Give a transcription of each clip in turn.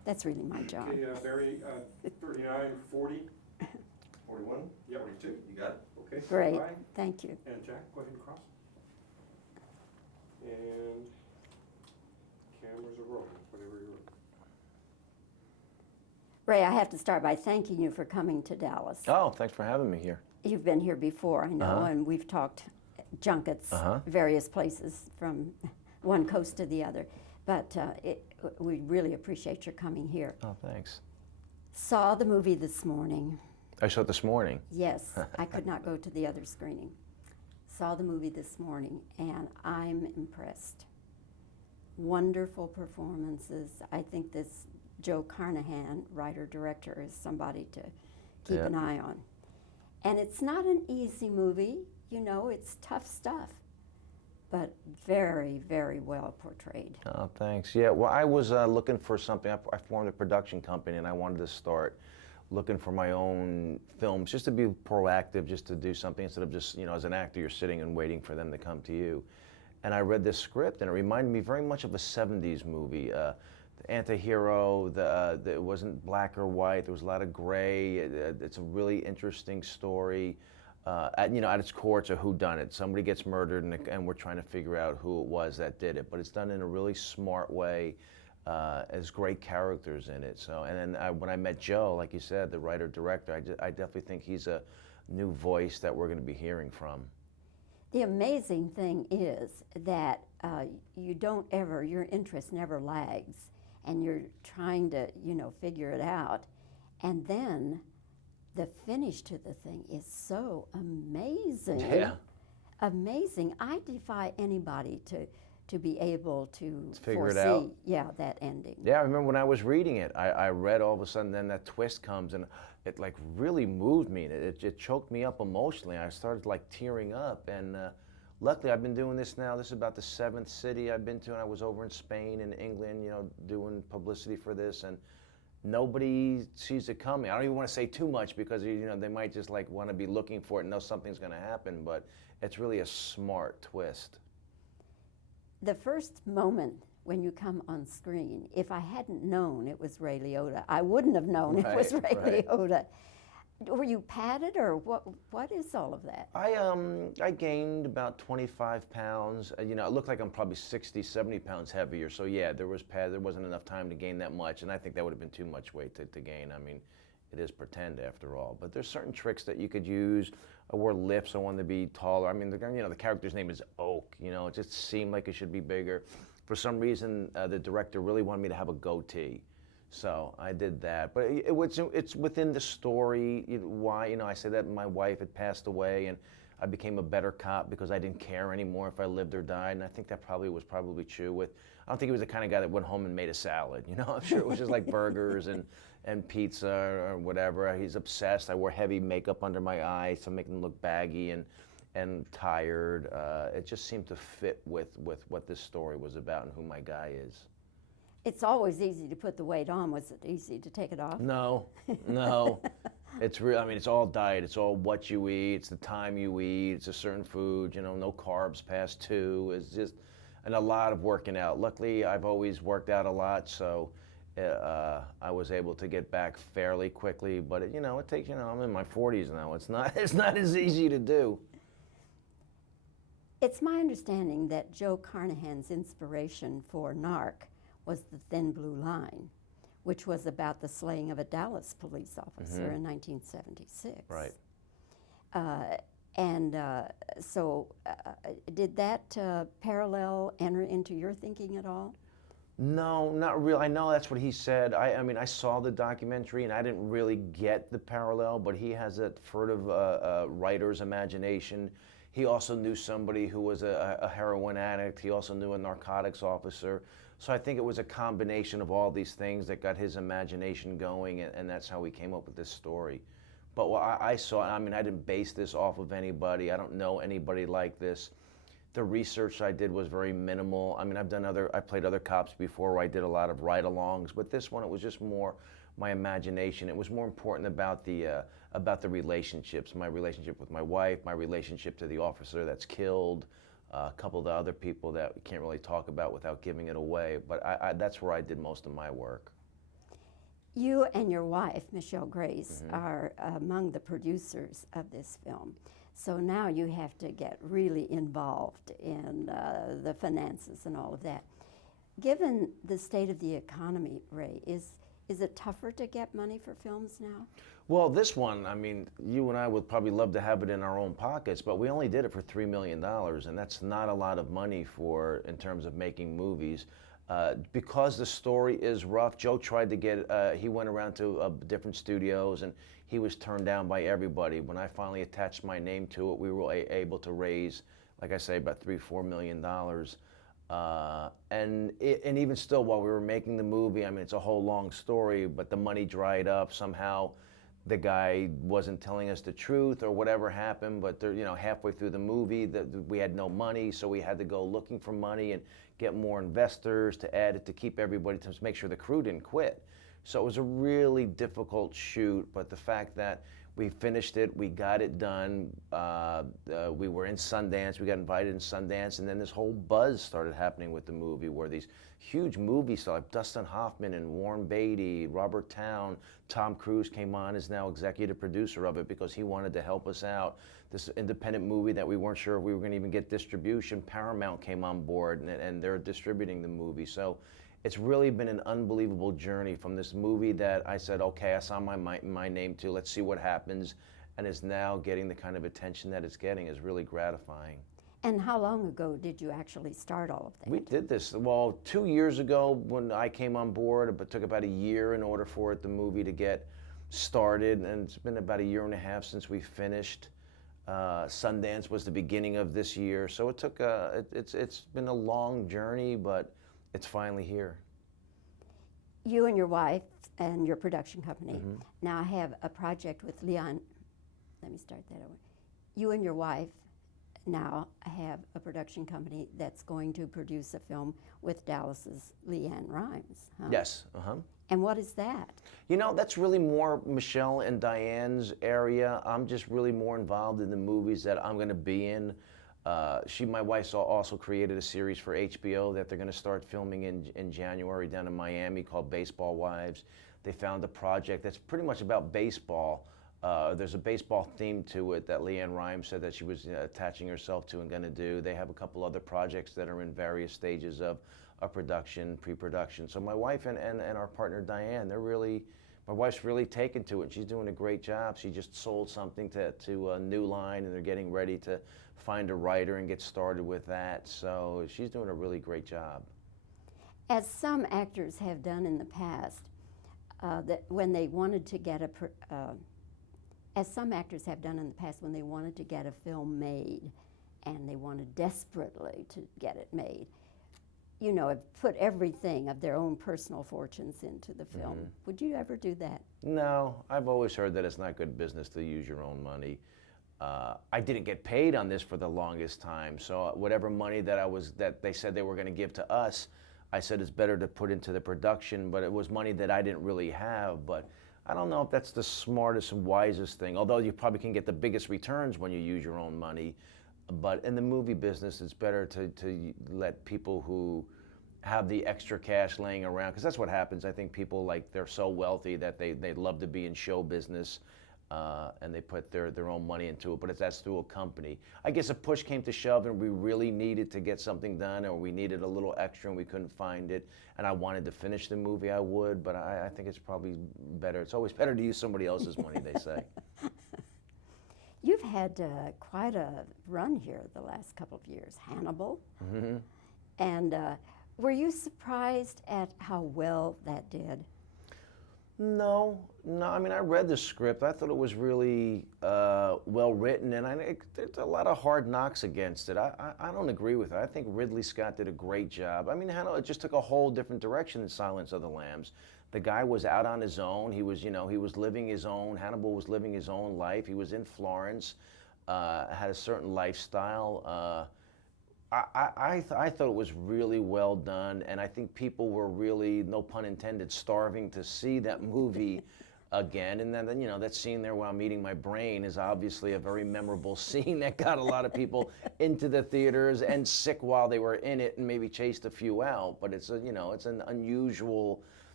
That's really my job. Okay, Barry, 39, 40. 41? Yeah, 42. You got it? Okay. Great, Bye. thank you. And Jack, go ahead and cross. And cameras are rolling, whatever you're. Ray, I have to start by thanking you for coming to Dallas. Oh, thanks for having me here. You've been here before, I know, Uh-huh. and we've talked junkets, Uh-huh. various places from one coast to the other. But we really appreciate your coming here. Oh, thanks. Saw the movie this morning. I saw it this morning. Yes, I could not go to the other screening. Saw the movie this morning, and I'm impressed. Wonderful performances. I think this Joe Carnahan, writer-director, is somebody to keep Yeah. an eye on. And it's not an easy movie, you know, it's tough stuff, but very, very well portrayed. Oh, thanks. Yeah, well, I was looking for something. I formed a production company, and I wanted to start looking for my own films, just to be proactive, just to do something instead of just, you know, as an actor, you're sitting and waiting for them to come to you. And I read this script, and it reminded me very much of a 70s movie. The anti-hero, it wasn't black or white, there was a lot of gray. It's a really interesting story. At its core, it's a whodunit. Somebody gets murdered, and we're trying to figure out who it was that did it. But it's done in a really smart way. There's great characters in it. So, and then when I met Joe, like you said, the writer-director, I definitely think he's a new voice that we're going to be hearing from. The amazing thing is that your interest never lags, and you're trying to, figure it out. And then the finish to the thing is so amazing. Yeah. Amazing. I defy anybody to be able to figure it foresee, out. that ending. Yeah, I remember when I was reading it, I read all of a sudden, then that twist comes, and it like really moved me. It choked me up emotionally. I started like tearing up, and luckily I've been doing this now. This is about the 7th city I've been to, and I was over in Spain and England, doing publicity for this, and nobody sees it coming. I don't even want to say too much because they might just like want to be looking for it and know something's going to happen, but it's really a smart twist. The first moment when you come on screen, if I hadn't known it was Ray Liotta, I wouldn't have known it was Ray Right. Liotta. Were you padded, or what is all of that? I gained about 25 pounds. It looked like I'm probably 60, 70 pounds heavier. So yeah, there wasn't enough time to gain that much, and I think that would have been too much weight to gain. I mean, it is pretend after all. But there's certain tricks that you could use. I wore lifts. I wanted to be taller. I mean, the character's name is Oak. It just seemed like it should be bigger. For some reason, the director really wanted me to have a goatee. So I did that, but it's within the story. Why, I say that my wife had passed away, and I became a better cop because I didn't care anymore if I lived or died, and I think that was probably true. I don't think he was the kind of guy that went home and made a salad. I'm sure it was just like burgers and pizza or whatever. He's obsessed. I wore heavy makeup under my eyes to make them look baggy and tired. It just seemed to fit with what this story was about and who my guy is. It's always easy to put the weight on. Was it easy to take it off? No. It's real. I mean, it's all diet. It's all what you eat. It's the time you eat. It's a certain food. No carbs past 2. It's just, and a lot of working out. Luckily, I've always worked out a lot, so I was able to get back fairly quickly. But it takes. I'm in my 40s now. It's not as easy to do. It's my understanding that Joe Carnahan's inspiration for Narc was The Thin Blue Line, which was about the slaying of a Dallas police officer in 1976. Right. So did that parallel enter into your thinking at all? No, not really. I know that's what he said. I mean, I saw the documentary, and I didn't really get the parallel, but he has that furtive writer's imagination. He also knew somebody who was a heroin addict. He also knew a narcotics officer. So I think it was a combination of all these things that got his imagination going, and that's how we came up with this story. But what I saw, I mean, I didn't base this off of anybody. I don't know anybody like this. The research I did was very minimal. I mean, I played other cops before where I did a lot of ride-alongs, but this one, it was just more my imagination. It was more important about the relationships, my relationship with my wife, my relationship to the officer that's killed, a couple of the other people that we can't really talk about without giving it away. But that's where I did most of my work. You and your wife, Michelle Grace, are among the producers of this film. So now you have to get really involved in the finances and all of that. Given the state of the economy, Ray, is it tougher to get money for films now? Well, this one, I mean, you and I would probably love to have it in our own pockets, but we only did it for $3 million, and that's not a lot of money for in terms of making movies. Because the story is rough, Joe tried to get, he went around to different studios, and he was turned down by everybody. When I finally attached my name to it, we were able to raise, like I say, about $3-4 million. And even still, while we were making the movie, I mean, it's a whole long story, but the money dried up. Somehow the guy wasn't telling us the truth or whatever happened, but you know, halfway through the movie, we had no money, so we had to go looking for money and get more investors to add it to keep everybody, to make sure the crew didn't quit. So it was a really difficult shoot, but the fact that we finished it, we got it done, we were in Sundance, we got invited in Sundance, and then this whole buzz started happening with the movie where these huge movie stars like Dustin Hoffman and Warren Beatty, Robert Towne, Tom Cruise came on as now executive producer of it because he wanted to help us out. This independent movie that we weren't sure if we were going to even get distribution, Paramount came on board and they're distributing the movie. So it's really been an unbelievable journey from this movie that I said, okay, I saw my name to, let's see what happens, and is now getting the kind of attention that it's getting is really gratifying. And how long ago did you actually start all of that? We did this, well, 2 years ago when I came on board, but it took about a year in order for the movie to get started, and it's been about a year and a half since we finished. Sundance was the beginning of this year, so it took it's been a long journey, but it's finally here. You and your wife and your production company now have a project with Leon. Let me start that over. You and your wife now have a production company that's going to produce a film with Dallas's Leanne Rimes. Huh? Yes. And what is that? You know, that's really more Michelle and Diane's area. I'm just really more involved in the movies that I'm going to be in. My wife also created a series for HBO that they're going to start filming in January down in Miami called Baseball Wives. They found a project that's pretty much about baseball. There's a baseball theme to it that Leanne Rimes said that she was attaching herself to and going to do. They have a couple other projects that are in various stages of production, pre-production. So my wife and our partner Diane, my wife's really taken to it. She's doing a great job. She just sold something to a New Line, and they're getting ready to find a writer and get started with that. So she's doing a really great job. As some actors have done in the past, that when they wanted to get as some actors have done in the past when they wanted to get a film made, and they wanted desperately to get it made, you know, have put everything of their own personal fortunes into the film. Would you ever do that? No, I've always heard that it's not good business to use your own money. I didn't get paid on this for the longest time, so whatever money that they said they were going to give to us, I said it's better to put into the production, but it was money that I didn't really have. But I don't know if that's the smartest and wisest thing, although you probably can get the biggest returns when you use your own money. But in the movie business, it's better to let people who have the extra cash laying around, because that's what happens. I think people, like, they're so wealthy that they love to be in show business, and they put their own money into it, but that's through a company. I guess if push came to shove and we really needed to get something done, or we needed a little extra and we couldn't find it, and I wanted to finish the movie, I would, but I think it's probably better. It's always better to use somebody else's money, they say. You've had quite a run here the last couple of years. Hannibal. And were you surprised at how well that did? No. I mean, I read the script. I thought it was really well written, and there's a lot of hard knocks against it. I don't agree with it. I think Ridley Scott did a great job. I mean, it just took a whole different direction than Silence of the Lambs. The guy was out on his own. He was living his own. Hannibal was living his own life. He was in Florence, had a certain lifestyle. I thought it was really well done, and I think people were really, no pun intended, starving to see that movie again. And then that scene there while I'm eating my brain is obviously a very memorable scene that got a lot of people into the theaters and sick while they were in it, and maybe chased a few out. But it's an unusual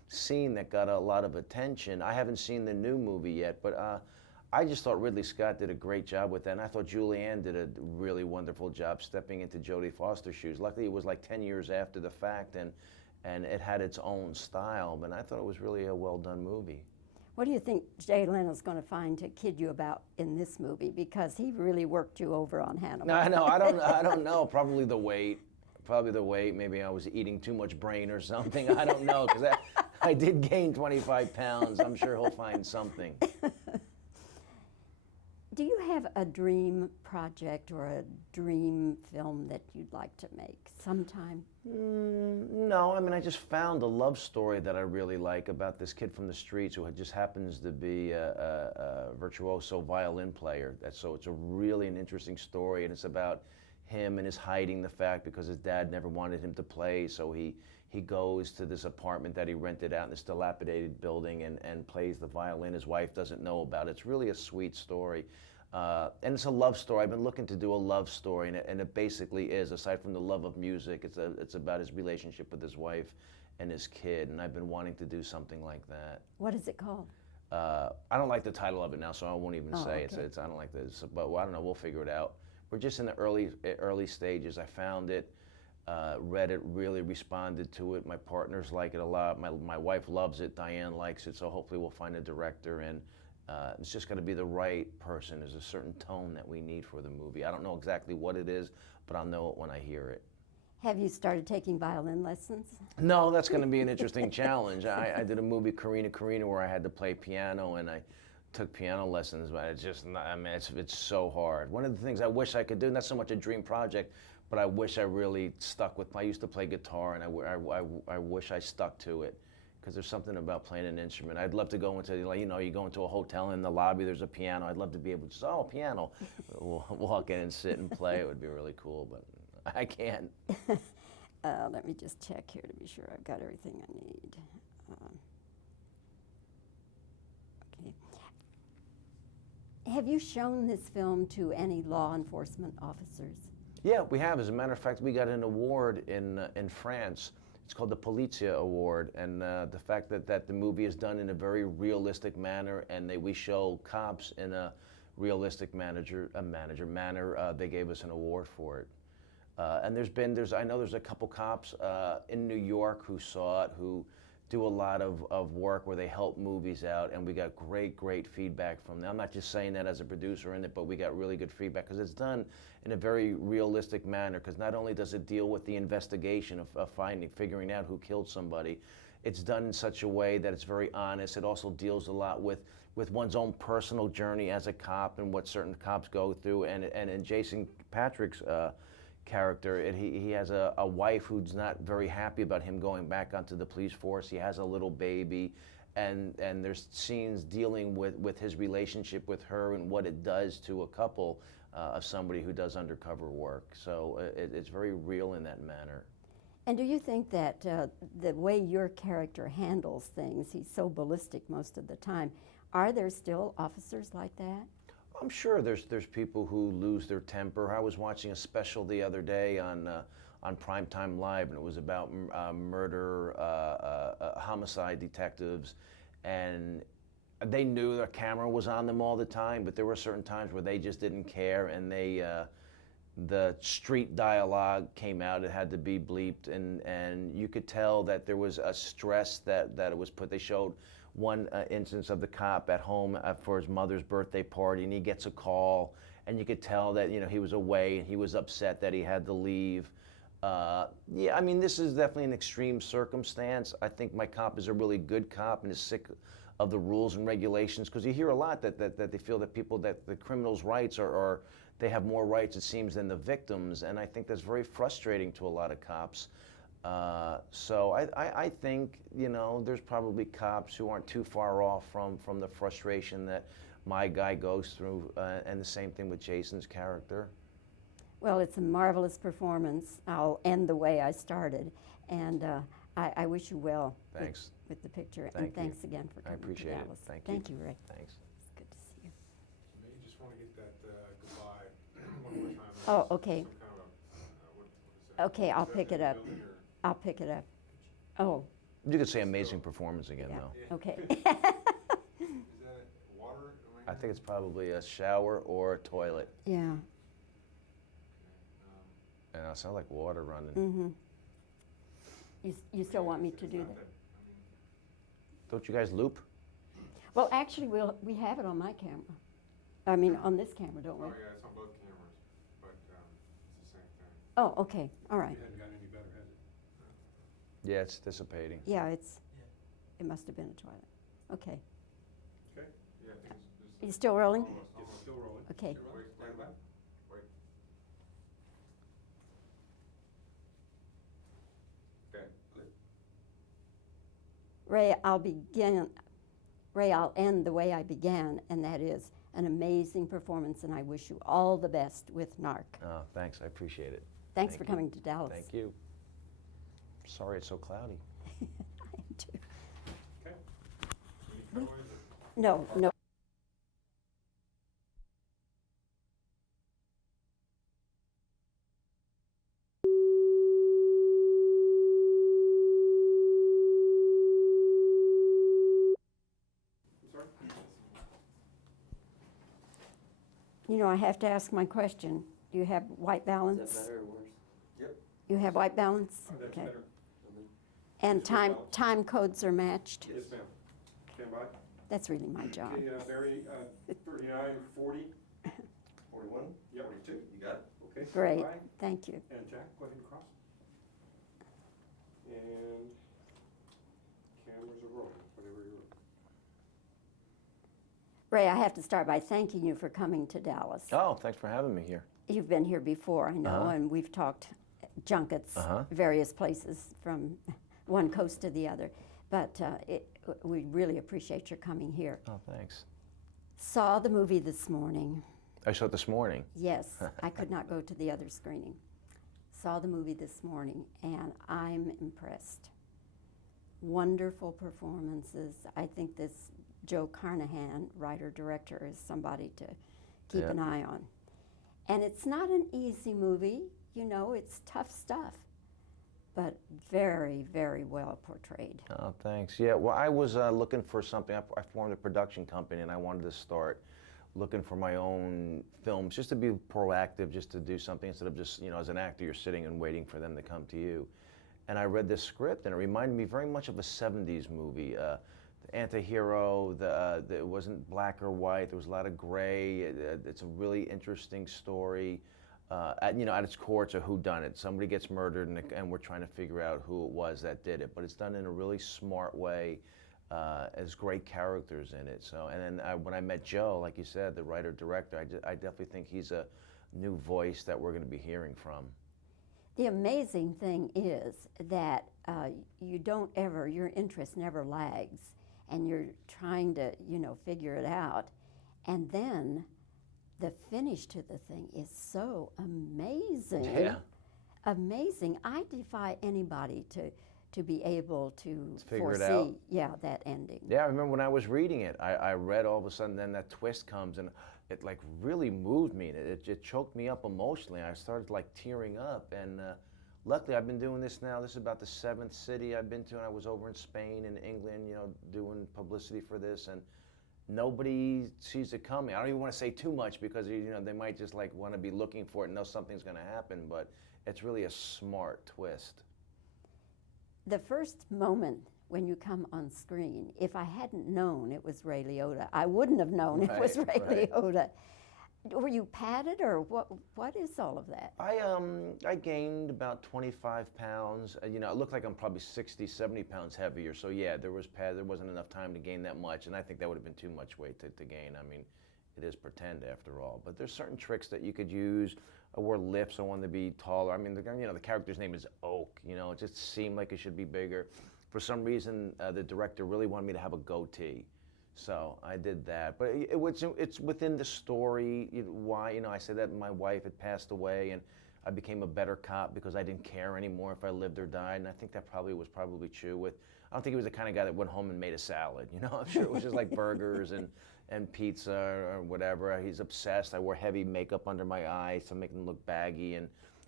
scene that got a lot of attention. I haven't seen the new movie yet, but I just thought Ridley Scott did a great job with that, and I thought Julianne did a really wonderful job stepping into Jodie Foster's shoes. Luckily, it was like 10 years after the fact, and it had its own style, but I thought it was really a well-done movie. What do you think Jay Leno's going to find to kid you about in this movie? Because he really worked you over on Hannibal. No, I know. I don't know. Probably the weight. Probably the weight. Maybe I was eating too much brain or something. I don't know, because I did gain 25 pounds. I'm sure he'll find something. Do you have a dream project or a dream film that you'd like to make sometime? No, I mean, I just found a love story that I really like about this kid from the streets who just happens to be a virtuoso violin player. So it's really an interesting story, and it's about him and his hiding the fact because his dad never wanted him to play, so he goes to this apartment that he rented out in this dilapidated building and plays the violin. His wife doesn't know about it. It's really a sweet story. And it's a love story. I've been looking to do a love story, and it basically is, aside from the love of music, it's about his relationship with his wife and his kid, and I've been wanting to do something like that. What is it called? I don't like the title of it now, so I won't even say it. Okay. I don't like this, but I don't know, we'll figure it out. We're just in the early stages. I found it, read it, really responded to it. My partners like it a lot. My wife loves it. Diane likes it, so hopefully we'll find a director, and it's just got to be the right person. There's a certain tone that we need for the movie. I don't know exactly what it is, but I'll know it when I hear it. Have you started taking violin lessons? No, that's going to be an interesting challenge. I did a movie, Karina, where I had to play piano, and I took piano lessons, but it's just not, I mean, it's so hard. One of the things I wish I could do, not so much a dream project, but I wish I really stuck with, I used to play guitar, and I wish I stuck to it, because there's something about playing an instrument. I'd love to go into, like, you know, you go into a hotel, in the lobby there's a piano. I'd love to be able to just, oh, piano. Walk in and sit and play. It would be really cool, but I can't. Let me just check here to be sure I've got everything I need. Okay. Have you shown this film to any law enforcement officers? Yeah, we have. As a matter of fact, we got an award in France. It's called the Polizia Award, and the fact that the movie is done in a very realistic manner, and we show cops in a realistic manner, they gave us an award for it. And I know there's a couple cops in New York who saw it, who do a lot of work where they help movies out, and we got great feedback from them. I'm not just saying that as a producer in it, but we got really good feedback because it's done in a very realistic manner, because not only does it deal with the investigation of figuring out who killed somebody, it's done in such a way that it's very honest. It also deals a lot with one's own personal journey as a cop and what certain cops go through, and in Jason Patric's character, he has a wife who's not very happy about him going back onto the police force. He has a little baby, and there's scenes dealing with his relationship with her and what it does to a couple of somebody who does undercover work. So it's very real in that manner. And do you think that the way your character handles things, he's so ballistic most of the time, are there still officers like that? I'm sure there's people who lose their temper. I was watching a special the other day on Primetime Live, and it was about murder, homicide detectives, and they knew the camera was on them all the time, but there were certain times where they just didn't care, and the street dialogue came out. It had to be bleeped, and you could tell that there was a stress that it was put. They showed one instance of the cop at home for his mother's birthday party, and he gets a call, and you could tell that, you know, he was away and he was upset that he had to leave. Yeah, I mean, this is definitely an extreme circumstance. I think my cop is a really good cop and is sick of the rules and regulations, because you hear a lot that they feel that the criminals' rights are they have more rights, it seems, than the victims, and I think that's very frustrating to a lot of cops. So I think, you know, there's probably cops who aren't too far off from the frustration that my guy goes through, and the same thing with Jason's character. Well, it's a marvelous performance. I'll end the way I started, and I wish you well. Thanks. With the picture, Thank and thanks again for coming. I appreciate to it. Dallas. Thank you. you, Rick. Thanks. It's good to see you. You may just want to get that goodbye one more time. Oh, okay. Some kind of what is that? Okay, I'll Is that pick in it the up. building, or- I'll pick it up. Oh, You could say amazing performance again, Yeah. though. Okay. Is that water? I think it's probably a shower or a toilet. Yeah. And it sounds like water running. Mm-hmm. You still want me to do that? Don't you guys loop? Well, actually, we have it on my camera. I mean, on this camera, don't we? Oh, yeah, it's on both cameras, but it's the same thing. Oh, okay. All right. It hasn't gotten any better, has it? Yeah, it's dissipating. Yeah, it must have been a toilet. Okay. Okay, yeah, I think You still rolling? almost still rolling. Okay. Wait, stand by. Wait. Okay, click. Ray, I'll end the way I began, and that is an amazing performance, and I wish you all the best with Narc. Oh, thanks. I appreciate it. Thanks Thank for you. coming to Dallas. Thank you. Sorry it's so cloudy. I am too. Okay. Any cutaways or- No, no. I'm sorry? You know, I have to ask my question. Do you have white balance? Is that better or worse? Yep. You have white balance? Oh, that's Okay. better. And Is your time, balance? time codes are matched? Yes, ma'am. Stand by. That's really my job. Okay, Barry, 39, 40. 41? Yeah, 42. You got it? Okay. stand Great, by. thank you. And Jack, go ahead and cross. And cameras are rolling, whatever you're. Ray, I have to start by thanking you for coming to Dallas. Oh, thanks for having me here. You've been here before, I know, Uh-huh. and we've talked junkets, Uh-huh. various places from one coast to the other. But we really appreciate your coming here. Oh, thanks. Saw the movie this morning. I saw it this morning. Yes, I could not go to the other screening. Saw the movie this morning, and I'm impressed. Wonderful performances. I think this Joe Carnahan, writer-director, is somebody to keep Yeah. an eye on. And it's not an easy movie, you know, it's tough stuff, but very, very well portrayed. Oh, thanks. Yeah, well, I was looking for something. I formed a production company, and I wanted to start looking for my own films, just to be proactive, just to do something instead of just, you know, as an actor, you're sitting and waiting for them to come to you. And I read this script, and it reminded me very much of a 70s movie. The anti-hero, it wasn't black or white, there was a lot of gray. It's a really interesting story. At its core, it's a whodunit. Somebody gets murdered, and we're trying to figure out who it was that did it. But it's done in a really smart way. Has great characters in it. So, and then when I met Joe, like you said, the writer-director, I definitely think he's a new voice that we're going to be hearing from. The amazing thing is that your interest never lags, and you're trying to, figure it out. And then the finish to the thing is so amazing. Yeah. Amazing. I defy anybody to be able to figure it foresee, out. that ending. Yeah, I remember when I was reading it, I read all of a sudden, then that twist comes, and it like really moved me. It choked me up emotionally. I started like tearing up, and luckily I've been doing this now. This is about the 7th city I've been to, and I was over in Spain and England, doing publicity for this, and nobody sees it coming. I don't even want to say too much because they might just like want to be looking for it and know something's going to happen, but it's really a smart twist. The first moment when you come on screen, if I hadn't known it was Ray Liotta, I wouldn't have known it was Ray Right. Liotta. Were you padded, or what is all of that? I gained about 25 pounds. It looked like I'm probably 60, 70 pounds heavier. So yeah, there wasn't enough time to gain that much, and I think that would have been too much weight to gain. I mean, it is pretend after all. But there's certain tricks that you could use. I wore lifts. I wanted to be taller. I mean, the character's name is Oak. It just seemed like it should be bigger. For some reason, the director really wanted me to have a goatee. So I did that, but it's within the story. Why I said that my wife had passed away, and I became a better cop because I didn't care anymore if I lived or died, and I think that was probably true. I don't think he was the kind of guy that went home and made a salad. I'm sure it was just like burgers and pizza or whatever. He's obsessed. I wore heavy makeup under my eyes to make them look baggy, and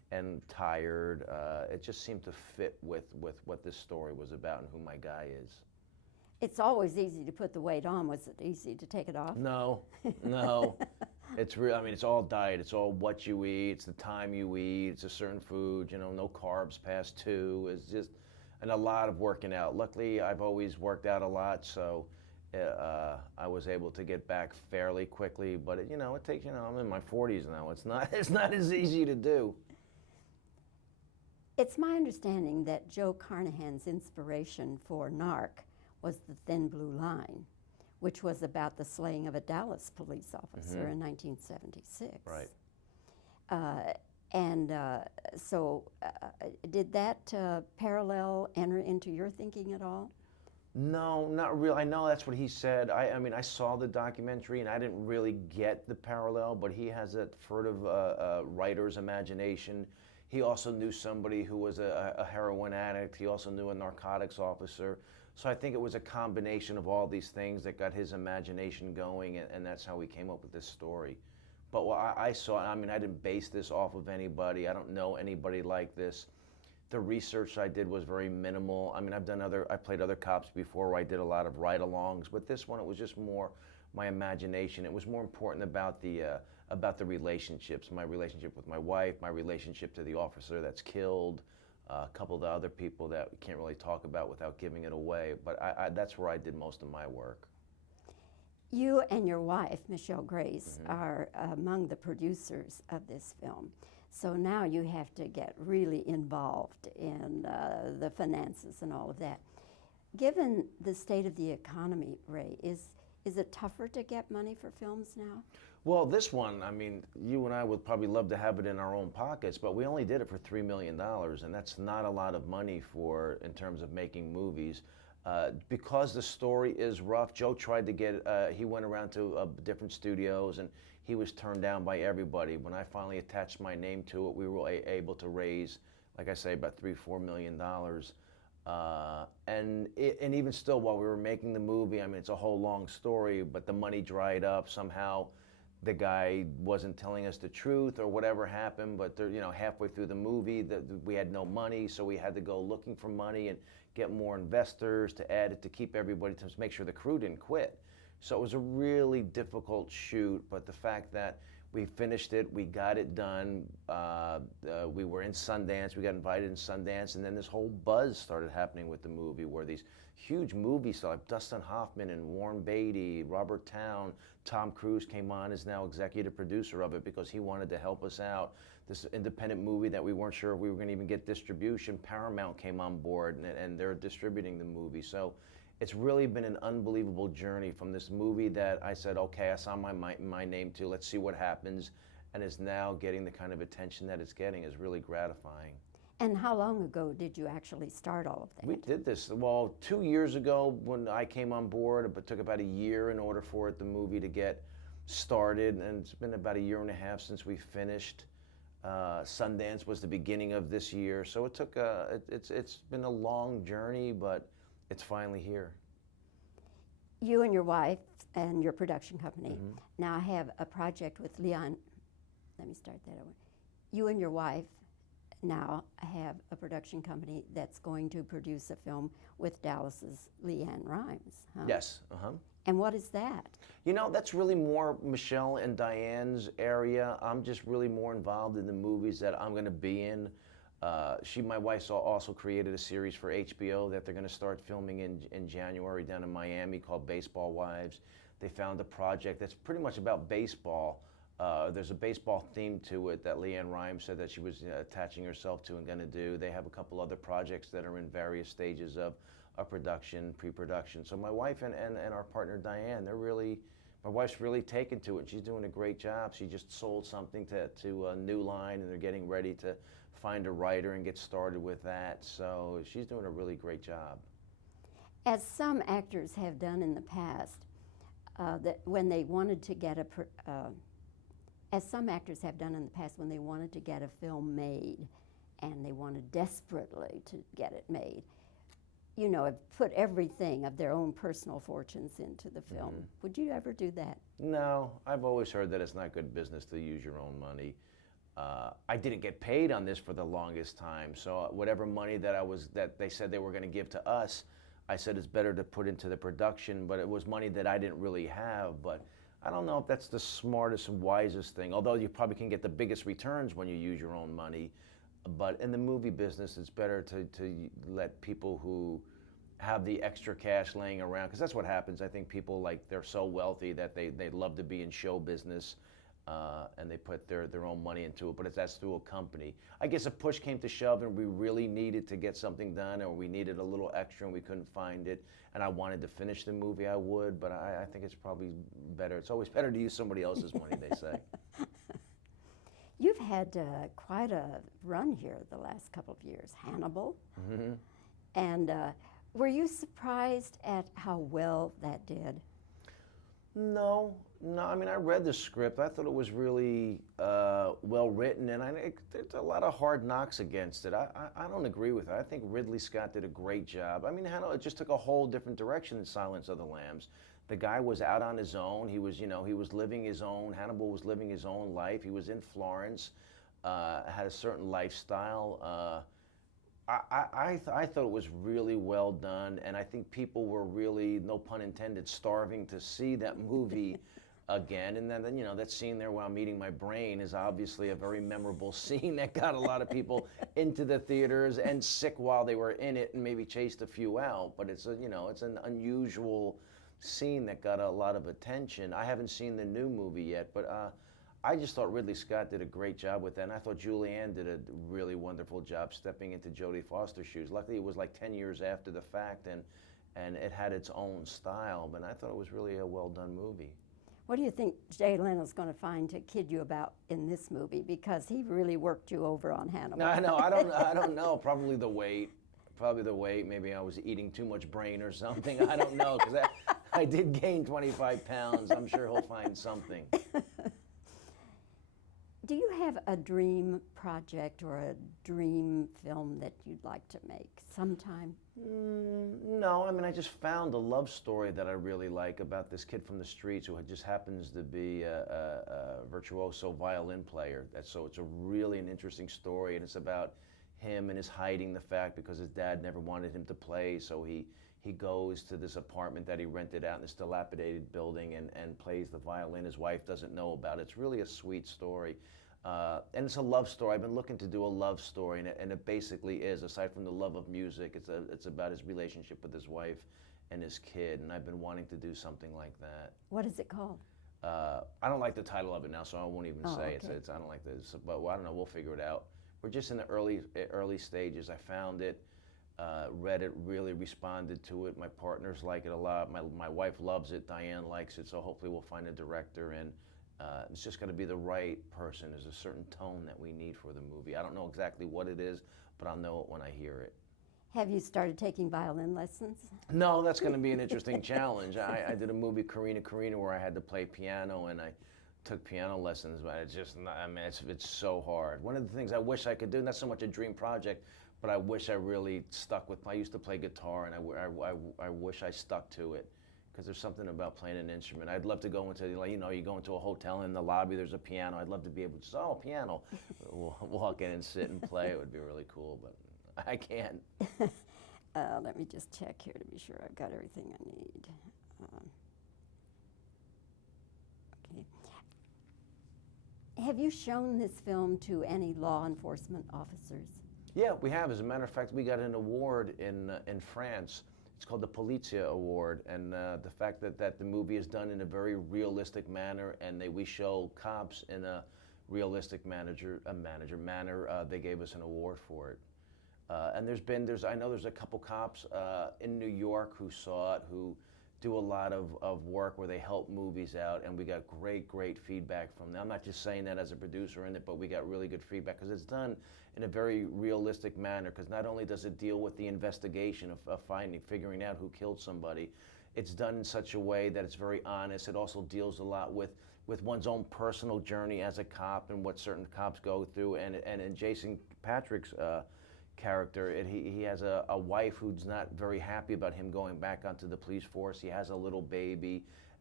and tired. It just seemed to fit with what this story was about and who my guy is. It's always easy to put the weight on. Was it easy to take it off? No, no. It's real. I mean, it's all diet. It's all what you eat. It's the time you eat. It's a certain food. You know, no carbs past 2. It's just, and a lot of working out. Luckily, I've always worked out a lot, so I was able to get back fairly quickly. But it takes. I'm in my 40s now. It's not. It's not as easy to do. It's my understanding that Joe Carnahan's inspiration for Narc was The Thin Blue Line, which was about the slaying of a Dallas police officer in 1976. Right. So did that parallel enter into your thinking at all? No, not really. I know that's what he said. I mean, I saw the documentary and I didn't really get the parallel, but he has that furtive writer's imagination. He also knew somebody who was a heroin addict. He also knew a narcotics officer. So I think it was a combination of all these things that got his imagination going, and that's how we came up with this story. But what I saw, I mean, I didn't base this off of anybody. I don't know anybody like this. The research I did was very minimal. I mean, I played other cops before where I did a lot of ride-alongs, but this one, it was just more my imagination. It was more important about the relationships, my relationship with my wife, my relationship to the officer that's killed, a couple of the other people that we can't really talk about without giving it away. But that's where I did most of my work. You and your wife, Michelle Grace, are among the producers of this film. So now you have to get really involved in the finances and all of that. Given the state of the economy, Ray, is it tougher to get money for films now? Well, this one, I mean, you and I would probably love to have it in our own pockets, but we only did it for $3 million, and that's not a lot of money in terms of making movies. Because the story is rough, Joe tried to get, he went around to different studios, and he was turned down by everybody. When I finally attached my name to it, we were able to raise, like I say, about $3-4 million. And even still, while we were making the movie, I mean, it's a whole long story, but the money dried up. Somehow the guy wasn't telling us the truth or whatever happened, but halfway through the movie, we had no money, so we had to go looking for money and get more investors to add it to keep everybody, to make sure the crew didn't quit. So it was a really difficult shoot, but the fact that we finished it, we got it done, we were in Sundance, we got invited in Sundance, and then this whole buzz started happening with the movie where these huge movie stars like Dustin Hoffman and Warren Beatty, Robert Towne, Tom Cruise came on as now executive producer of it because he wanted to help us out. This independent movie that we weren't sure if we were going to even get distribution, Paramount came on board and they're distributing the movie. So it's really been an unbelievable journey from this movie that I said, okay, I saw my name to, let's see what happens, and is now getting the kind of attention that it's getting is really gratifying. And how long ago did you actually start all of that? We did this, well, 2 years ago when I came on board, but it took about a year in order for the movie to get started, and it's been about a year and a half since we finished. Sundance was the beginning of this year, so it took it's been a long journey, but it's finally here. You and your wife and your production company now have a project with Leon. Let me start that over. You and your wife now have a production company that's going to produce a film with Dallas's Leanne Rimes. Huh? Yes. And what is that? That's really more Michelle and Diane's area. I'm just really more involved in the movies that I'm going to be in. My wife also created a series for HBO that they're going to start filming in January down in Miami called Baseball Wives. They found a project that's pretty much about baseball. There's a baseball theme to it that Leanne Rimes said that she was attaching herself to and going to do. They have a couple other projects that are in various stages of production, pre-production. So my wife and our partner Diane, my wife's really taken to it. She's doing a great job. She just sold something to a New Line, and they're getting ready to find a writer and get started with that. So she's doing a really great job. As some actors have done in the past, that when they wanted to get as some actors have done in the past when they wanted to get a film made, and they wanted desperately to get it made, have put everything of their own personal fortunes into the film. Would you ever do that? No, I've always heard that it's not good business to use your own money. I didn't get paid on this for the longest time. So whatever money that they said they were going to give to us, I said it's better to put into the production. But it was money that I didn't really have. But I don't know if that's the smartest and wisest thing. Although you probably can get the biggest returns when you use your own money. But in the movie business, it's better to let people who have the extra cash laying around, because that's what happens. I think people, like, they're so wealthy that they love to be in show business, and they put their own money into it, but that's through a company. I guess if push came to shove and we really needed to get something done, or we needed a little extra and we couldn't find it, and I wanted to finish the movie, I would, but I think it's probably better. It's always better to use somebody else's money, they say. You've had quite a run here the last couple of years. Hannibal. Mm-hmm. And were you surprised at how well that did? No. I mean, I read the script. I thought it was really well written, and there's a lot of hard knocks against it. I don't agree with it. I think Ridley Scott did a great job. I mean, it just took a whole different direction than Silence of the Lambs. The guy was out on his own. He was living his own. Hannibal was living his own life. He was in Florence, had a certain lifestyle. I thought it was really well done, and I think people were really, no pun intended, starving to see that movie again. And then that scene there while I'm eating my brain is obviously a very memorable scene that got a lot of people into the theaters and sick while they were in it, and maybe chased a few out. But it's an unusual scene that got a lot of attention. I haven't seen the new movie yet, but I just thought Ridley Scott did a great job with that, and I thought Julianne did a really wonderful job stepping into Jodie Foster's shoes. Luckily, it was like 10 years after the fact, and it had its own style, but I thought it was really a well-done movie. What do you think Jay Leno's going to find to kid you about in this movie? Because he really worked you over on Hannibal. No, I don't know. Probably the weight. Maybe I was eating too much brain or something. I don't know, because I did gain 25 pounds. I'm sure he'll find something. Do you have a dream project or a dream film that you'd like to make sometime? No, I mean, I just found a love story that I really like about this kid from the streets who just happens to be a virtuoso violin player. So it's an interesting story, and it's about him and his hiding the fact because his dad never wanted him to play, so he goes to this apartment that he rented out in this dilapidated building and plays the violin. His wife doesn't know about it. It's really a sweet story. And it's a love story. I've been looking to do a love story, and it basically is, aside from the love of music, it's about his relationship with his wife and his kid, and I've been wanting to do something like that. What is it called? I don't like the title of it now, so I won't even say it. Okay. I don't like this, but I don't know, we'll figure it out. We're just in the early stages. I found it, read it, really responded to it. My partners like it a lot. My wife loves it. Diane likes it. So hopefully we'll find a director, and it's just got to be the right person. There's a certain tone that we need for the movie. I don't know exactly what it is, but I'll know it when I hear it. Have you started taking violin lessons? No, that's going to be an interesting challenge. I did a movie, Karina, where I had to play piano, and I took piano lessons, but it's just not, I mean, it's so hard. One of the things I wish I could do, not so much a dream project, but I wish I really stuck with, I used to play guitar, and I wish I stuck to it, because there's something about playing an instrument. I'd love to go into, you go into a hotel, in the lobby there's a piano. I'd love to be able to piano. Walk in and sit and play. It would be really cool, but I can't. Let me just check here to be sure I've got everything I need. Okay. Have you shown this film to any law enforcement officers? Yeah, we have. As a matter of fact, we got an award in France. It's called the Polizia Award, and the fact that the movie is done in a very realistic manner, and we show cops in a realistic manner, they gave us an award for it. And I know there's a couple cops in New York who saw it, who do a lot of work where they help movies out, and we got great feedback from them. I'm not just saying that as a producer in it, but we got really good feedback because it's done in a very realistic manner, because not only does it deal with the investigation of figuring out who killed somebody, it's done in such a way that it's very honest. It also deals a lot with one's own personal journey as a cop and what certain cops go through, and in Jason Patrick's character, he has a wife who's not very happy about him going back onto the police force. He has a little baby,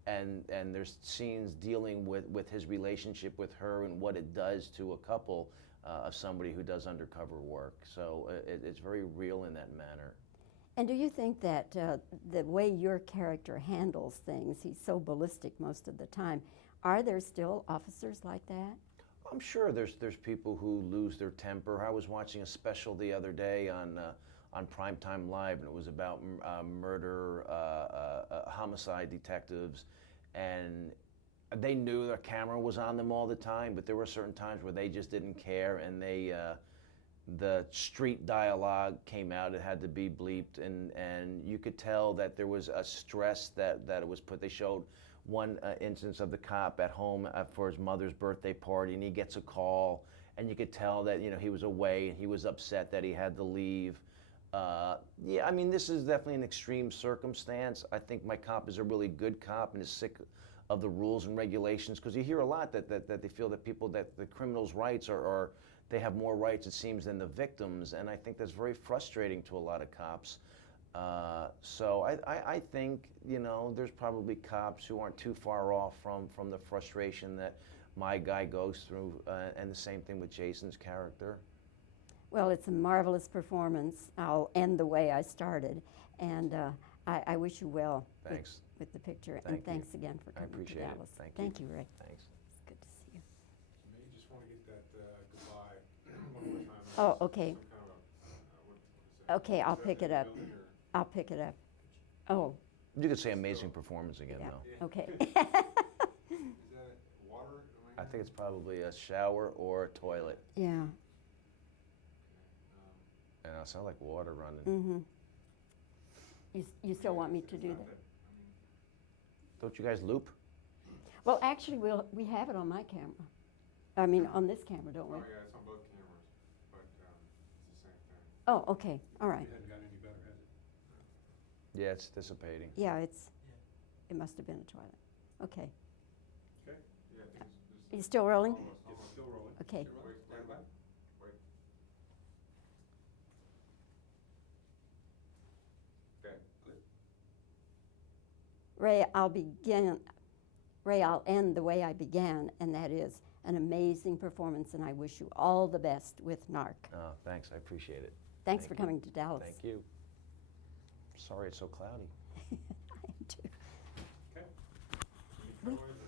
and there's scenes dealing with his relationship with her and what it does to a couple of somebody who does undercover work. So it's very real in that manner. And do you think that the way your character handles things, he's so ballistic most of the time, are there still officers like that? I'm sure there's people who lose their temper. I was watching a special the other day on Primetime Live, and it was about murder, homicide detectives, and they knew the camera was on them all the time, but there were certain times where they just didn't care, and the street dialogue came out. It had to be bleeped, and you could tell that there was a stress that it was put. They showed one instance of the cop at home for his mother's birthday party, and he gets a call, and you could tell that he was away and he was upset that he had to leave. Yeah, I mean, this is definitely an extreme circumstance. I think my cop is a really good cop and is sick of the rules and regulations, because you hear a lot that they feel that the criminals' rights are they have more rights, it seems, than the victims, and I think that's very frustrating to a lot of cops. So I think, there's probably cops who aren't too far off from the frustration that my guy goes through, and the same thing with Jason's character. Well, it's a marvelous performance. I'll end the way I started, and I wish you well Thanks. with the picture. Thank and thanks again for I coming to appreciate it. Dallas. Thank you. you, Ray. Thanks. It's good to see you. You may just want to get that goodbye one more time. Oh, okay. Some kind of what is that? Okay, I'll Is that pick in it up. the building, or- I'll pick it up. Oh, You could say amazing performance again, yeah. though. Okay. Is that water? I think it's probably a shower or a toilet. Yeah. And it sounds like water running. Mm-hmm. You still want me to do that? Don't you guys loop? Well, actually, we have it on my camera. I mean, on this camera, don't we? Oh, yeah, it's on both cameras, but it's the same thing. Oh, okay. All right. It hasn't gotten any better, has it? Yeah, it's dissipating. Yeah, it must have been a toilet. Okay. Okay, yeah, I think it's. You still rolling? Almost still rolling. Okay. Wait, stand by. Wait. Okay, good. Ray, I'll end the way I began, and that is an amazing performance, and I wish you all the best with Narc. Oh, thanks. I appreciate it. Thanks Thank for you. coming to Dallas. Thank you. Sorry it's so cloudy. I am too. Okay. Any final